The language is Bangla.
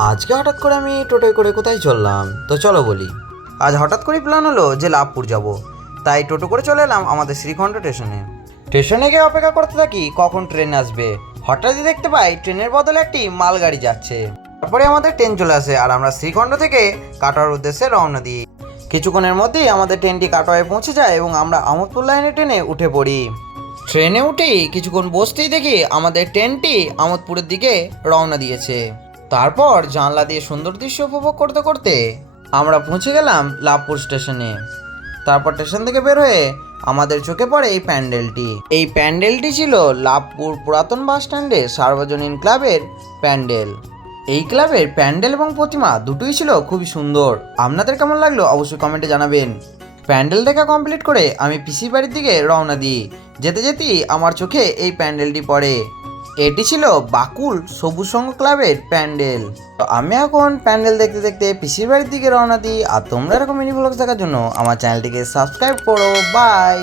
আজকে হঠাৎ করে আমি টোটোয় করে কোথায় চললাম, তো চলো বলি। আজ হঠাৎ করেই প্ল্যান হলো যে লাভপুর যাব, তাই টোটো করে চলে এলাম আমাদের শ্রীখণ্ড স্টেশনে। স্টেশনে গিয়ে অপেক্ষা করতে থাকি কখন ট্রেন আসবে। হঠাৎই দেখতে পাই ট্রেনের বদলে একটি মালগাড়ি যাচ্ছে। তারপরে আমাদের ট্রেন চলে আসে আর আমরা শ্রীখণ্ড থেকে কাটোয়ার উদ্দেশ্যে রওনা দিই। কিছুক্ষণের মধ্যেই আমাদের ট্রেনটি কাটোয়ায় পৌঁছে যায় এবং আমরা আমোদপুর লাইনের ট্রেনে উঠে পড়ি। ট্রেনে উঠেই কিছুক্ষণ বসতেই দেখি আমাদের ট্রেনটি আমোদপুরের দিকে রওনা দিয়েছে। তারপর জানলা দিয়ে সুন্দর দৃশ্য উপভোগ করতে করতে আমরা পৌঁছে গেলাম লাভপুর স্টেশনে। তারপর স্টেশন থেকে বের হয়ে আমাদের চোখে পড়ে এই প্যান্ডেলটি। এই প্যান্ডেলটি ছিল লাভপুর পুরাতন বাস স্ট্যান্ডের সার্বজনীন ক্লাবের প্যান্ডেল। এই ক্লাবের প্যান্ডেল এবং প্রতিমা দুটোই ছিল খুবই সুন্দর। আপনাদের কেমন লাগলো অবশ্যই কমেন্টে জানাবেন। প্যান্ডেল দেখা কমপ্লিট করে আমি পিসির বাড়ির দিকে রওনা দিই। যেতে যেতেই আমার চোখে এই প্যান্ডেলটি পড়ে। এটি ছিল বাকুল সবুজ সংঘ ক্লাবের প্যান্ডেল। তো আমি এখন প্যান্ডেল দেখতে দেখতে পিসির বাড়ির দিকে রওনা দিই। আর তোমরা এরকম মিনি ব্লগস দেখার জন্য আমার চ্যানেলটিকে সাবস্ক্রাইব করো। বাই।